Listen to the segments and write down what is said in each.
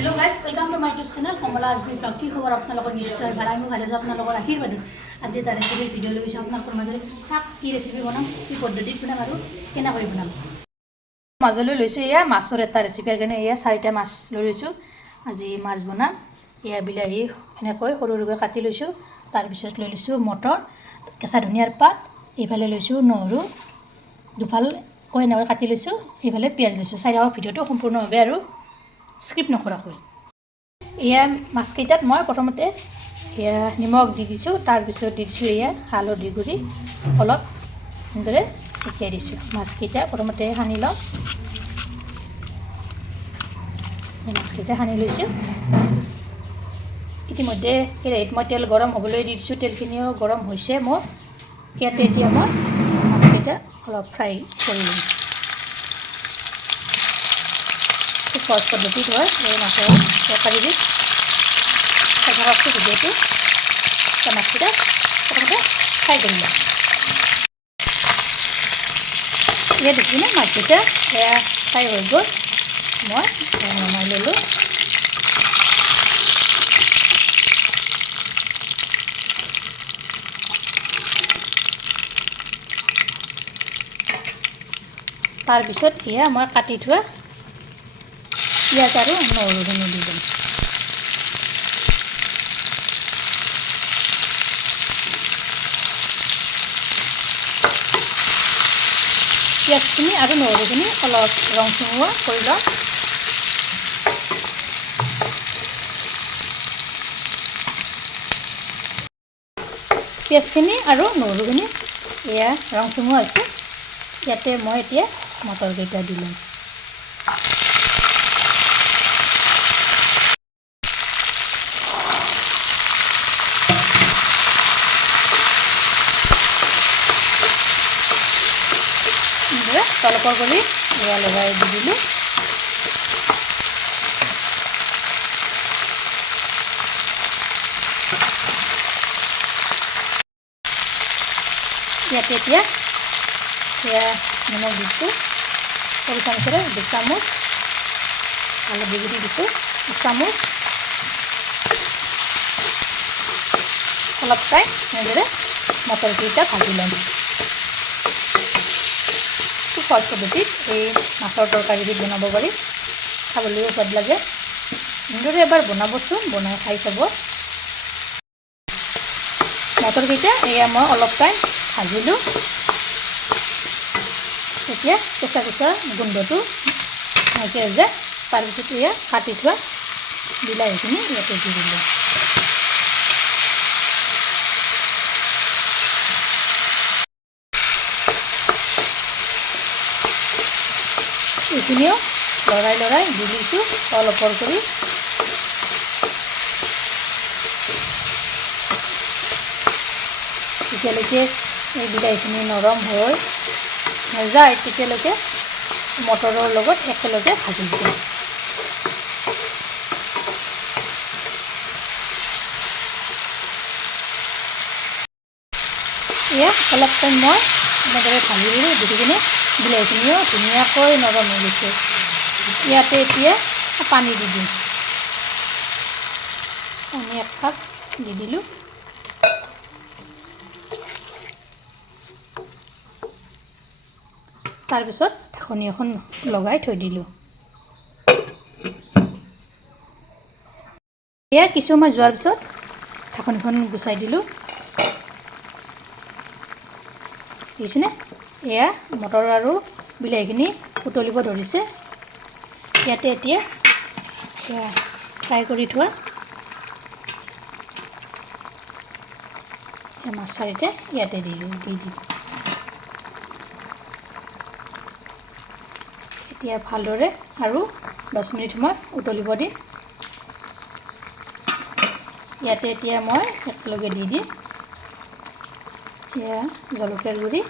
Hello guys welcome to my YouTube channel Kamla Azmi blog की खबर आपनलोक निश्चय भाला आमी भाले आपनलोक आशीर्वाद आज এটা ৰেচিপি ভিডিও লৈছো আপোনালোকৰ মাজলৈ চাক কি ৰেচিপি বনাম কি পদ্ধতিত বনাম আৰু কেনে কৰি বনাম মাজলৈ লৈছো এয়া মাছৰ এটা ৰেচিপিৰ কাৰণে এয়া 4টা মাছ লৈ লৈছো আজি মাছ বনাম এয়া বিলাহী এনেকৈ সৰু সৰুকৈ কাটি লৈছো তাৰ পিছত লৈ লৈছো মটৰ কেঁচা ধনিয়াৰ পাত এইফালে লৈছো নহৰু দুফাল কৈ এনেকৈ কাটি লৈছো এইফালে পিয়াজ লৈছো চাইৰাও ভিডিওটো সম্পূৰ্ণভাৱে আৰু স্কিপ নকৰাকৈ এয়া মাছকেইটাত মই প্ৰথমতে এয়া নিমখ দি দিছো তাৰ পিছত দি দিছো এয়া হালধি গুড়ি অলপ এনেদৰে ছিটিয়াই দিছো মাছকেইটা প্ৰথমতে সানি লওঁ মাছকেইটা সানি লৈছো ইতিমধ্যে কেৰাহীত মই তেল গৰম হ'বলৈ দি দিছো তেলখিনিও গৰম হৈছে মোৰ ইয়াতে এতিয়া মই মাছকেইটা অলপ ফ্ৰাই কৰি লওঁ সহজ পদ্ধতিত হয় এই মাছৰ তৰকাৰীবিধ খাই থকা ভিডিঅ'টো মাছকেইটা প্ৰথমতে ফ্ৰাই কৰি লওঁ ইয়াত দেখিনে মাছকেইটা সেয়া ফ্ৰাই হৈ গ'ল মই নমাই ল'লোঁ তাৰপিছত এয়া মই কাটি থোৱা পিঁয়াজ আৰু নহৰুখিনি দি দিম পিঁয়াজখিনি আৰু নহৰুখিনি অলপ ৰং চঙুৱা কৰি লওঁ পিঁয়াজখিনি আৰু নহৰুখিনি এয়া ৰং চঙুৱা হৈছে ইয়াতে মই এতিয়া মটৰকেইটা দি লওঁ তলপৰ কৰি এয়া লগাই দি দিলোঁ ইয়াতে এতিয়া এয়া নিমখ দিছোঁ সৰু চামুচেৰে 2 চামুচ হালধি গুড়ি দিছোঁ 1 চামুচ অলপ ফ্ৰাই এনেদৰে মটৰকেইটা ভাজি ল'ম সহজ পদ্ধতিত এই মাছৰ তৰকাৰীবিধ বনাব পাৰি খাবলৈও সোৱাদ লাগে এনেদৰে এবাৰ বনাবচোন বনাই খাই চাব মটৰকেইটা এয়া মই অলপ টাইম ভাজিলোঁ এতিয়া কেঁচা কেঁচা গোন্ধটো নাইকিয়া হৈ যায় তাৰপিছত এয়া কাটি থোৱা বিলাহীখিনি ইয়াতে দি দিলোঁ এইখিনিও লৰাই লৰাই দি দিছোঁ অলপৰ কৰি যেতিয়ালৈকে এই বিলাহীখিনি নৰম হৈ নাযায় তেতিয়ালৈকে মটৰৰ লগত একেলগে ভাজি দিওঁ এয়া অলপ টাইম মই এনেদৰে ভাজি দিলোঁ দি কিনে বিলাহীখিনিও ধুনীয়াকৈ নৰম হৈ গৈছে ইয়াতে এতিয়া পানী দি দিম পানী 1 কাপ দি দিলোঁ তাৰপিছত ঢাকনি এখন লগাই থৈ দিলোঁ এয়া কিছু সময় যোৱাৰ পিছত ঢাকনিখন গুচাই দিলোঁ দেখিছেনে এয়া মটৰ আৰু বিলাহীখিনি উতলিব ধৰিছে ইয়াতে এতিয়া ফ্ৰাই কৰি থোৱা মাছ 4টা ইয়াতে দি দিম এতিয়া ভালদৰে আৰু 10 মিনিট সময় উতলিব দিম ইয়াতে এতিয়া মই একেলগে দি দিম এয়া জলকীয়াৰ গুড়ি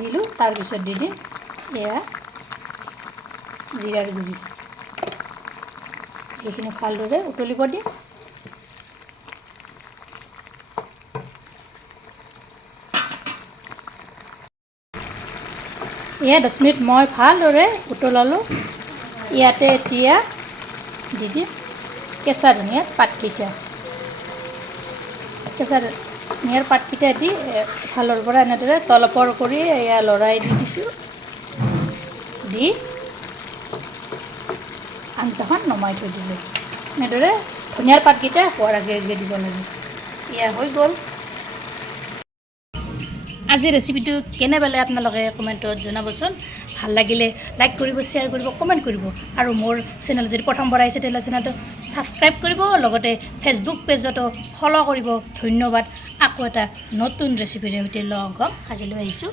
দিলোঁ তাৰপিছত দি দিম এয়া জিৰাৰ গুড়ি এইখিনি ভালদৰে উতলিব দিম এয়া 10 মিনিট মই ভালদৰে উতলালোঁ ইয়াতে এতিয়া দি দিম কেঁচা ধনিয়াৰ পাতকেইটা। কেঁচা ধনিয়াৰ পাতকেইটা দি ফালৰ পৰা এনেদৰে তলপৰ কৰি এয়া লৰাই দি দিছোঁ। দি আঞ্জাখন নমাই থৈ দিলোঁ। এনেদৰে ধনিয়াৰ পাতকেইটা হোৱাৰ আগে আগে দিব লাগে। এয়া হৈ গ'ল। আজি ৰেচিপিটো কেনে পালে আপোনালোকে কমেণ্টত জনাবচোন। ভাল লাগিলে লাইক কৰিব, শ্বেয়াৰ কৰিব, কমেণ্ট কৰিব। আৰু মোৰ চেনেল যদি প্ৰথমবাৰ আহিছে তেতিয়াহ'লে চেনেলটো ছাবস্ক্ৰাইব কৰিব, লগতে ফেচবুক পেজতো ফ'ল' কৰিব। ধন্যবাদ। আকৌ এটা নতুন ৰেচিপিৰে সৈতে লগ হ'ম। আজিলৈ আহিছোঁ।